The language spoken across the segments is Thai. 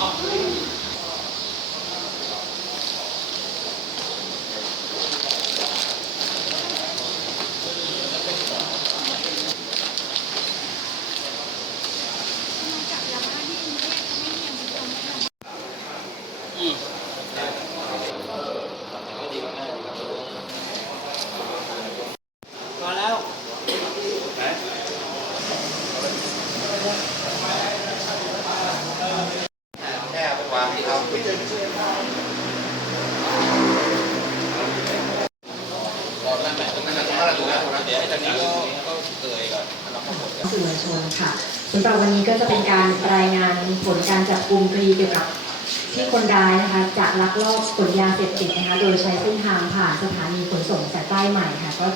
up สื่อมวชนค่ะสำหรับวันนี้ก็จะเป็นการรายงานผลการจับกลุ่มคดีเกี่ยวกับที่คนร้ายนะคะจะลักลอบขนยาเสพติดนะคะโดยใช้เส้นทางผ่านสถานีขนส่งจากใต้ใหม่ค่ะก็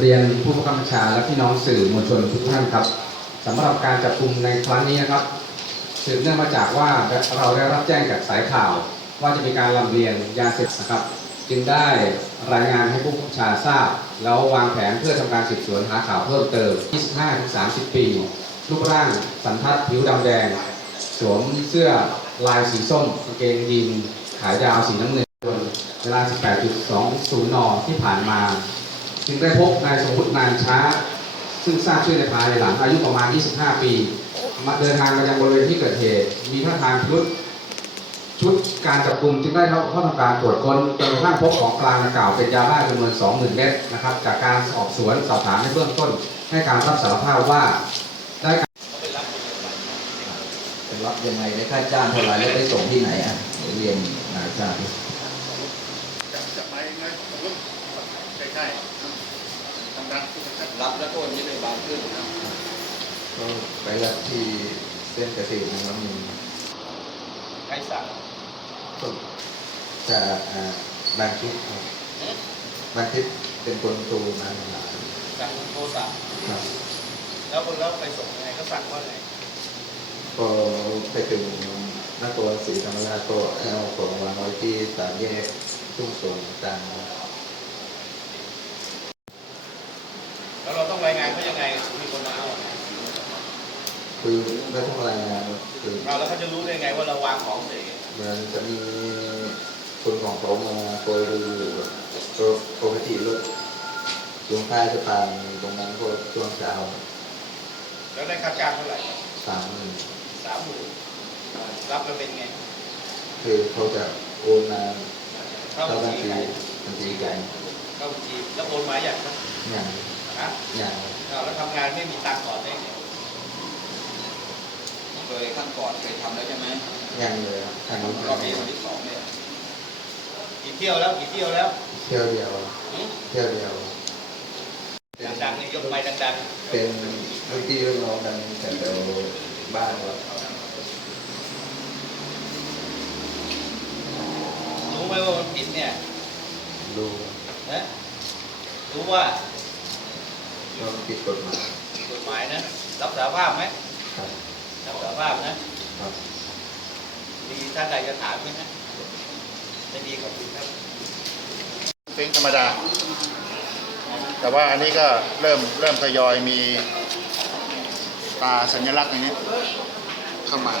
เรียนผู้บังคับบัญชาและพี่น้องสื่อมวลชนทุกท่านครับสำหรับการจับกลุ่มในครั้งนี้นะครับสืบเนื่องมาจากว่าเราได้รับแจ้งจากสายข่าว ว่าจะมีการลำเลียงยาเสพติดนะครับ จึงได้รายงานให้ผู้บัญชาทราบ แล้ววางแผนเพื่อทำการสืบสวนหาข่าวเพิ่มเติม 25-30 ปีรูปร่างสันทัดผิวดำแดง สวมเสื้อลายสีส้มกางเกงยีนขายาวสีน้ำเงินเวลา 18.20 น ที่ผ่านมา จึงได้พบนายสมุตินานช้า ซึ่งทราบชื่อในภายหลังอายุประมาณ 25 ปี มาเดินทางมายังบริเวณที่เกิดเหตุ มีท่าทางพิรุษ ชุดการจับกลุ่มจึงได้เข้าเข้าทำการตรวจค้นจนกระทั่งพบของกลางดังกล่าวเป็นยาบ้าจำนวน 20,000 เม็ดนะครับ จากการสอบสวนสอบถามในเบื้องต้น ให้การรับสารภาพว่าได้เป็นรับยังไงได้ค่าจ้างเท่าไหร่แล้วไปส่งที่ไหนอะเรียนนายทราบไหมจะจะไปไหมผมว่าใกล้ๆทำรักทุกท่านรับแล้วโทษนี้เลยบางขึ้นนะก็ไปรับที่เส้นเกษตรน้ำมันใคร สั่งก็จะอ่าบางทิศครับบางทิศเป็นคนตูมาหลายสั่งโทรศัพท์ครับแล้วคนแล้วไปส่งยังไงก็สั่งว่าไงก็ไปถึงนครศรีธรรมราชก็เอาของวางไว้ที่สามแยกทุ่งสงต่างแล้วเราต้องรายงานเขายังไงมีคนมาเอาคือไม่ต้องรายงาน คือเราแล้วเขาจะรู้ได้ไงว่าเราวางของเสร็จมันจะมีคนของเขามาคอยดูอยู่แบบปกติรถลงใต้สะพานตรงนั้นก็ช่วงเช้าแล้วได้ค่าจ้างเท่าไหร่สามหมื่นสามหมื่นรับแล้วเป็นไง คือเขาจะโอนมาเข้าเข้าบับัญญชีชีใครบัญชีไก่เข้าบัญชีแล้วโอนมาอย่างนะอย่างฮะอย่างเอาแล้วทำงานไม่มีตังค์ก่อนได้ไง เคยขั้นก่อนเคยทำแล้วใช่ไหมอย่างเลยครับทางนู้นรอบนี้วันที่สองเนี่ยกี่เที่ยวแล้วกี่เที่ยวแล้วเที่ยวเดียวหืมเที่ยวเดียวดังๆนี่ยกไม้ดังเป็นลูกพี่ลูกน้องกันแต่เดียวบ้านเราๆรู้ไหมว่ามันผิดเนี่ยดูนะรู้ว่าว่ามันผิดกฎหมายกฎหมายนะรับสารภาพไหมครับ รับสารภาพนะครับมีท่านใดจะถามไหมนะไม่ดีขอบคุณครับเป็นธรรมดา แต่ว่าอันนี้ก็เริ่มเริ่มทยอยมีตาสัญลักษณ์อย่างนี้เข้ามา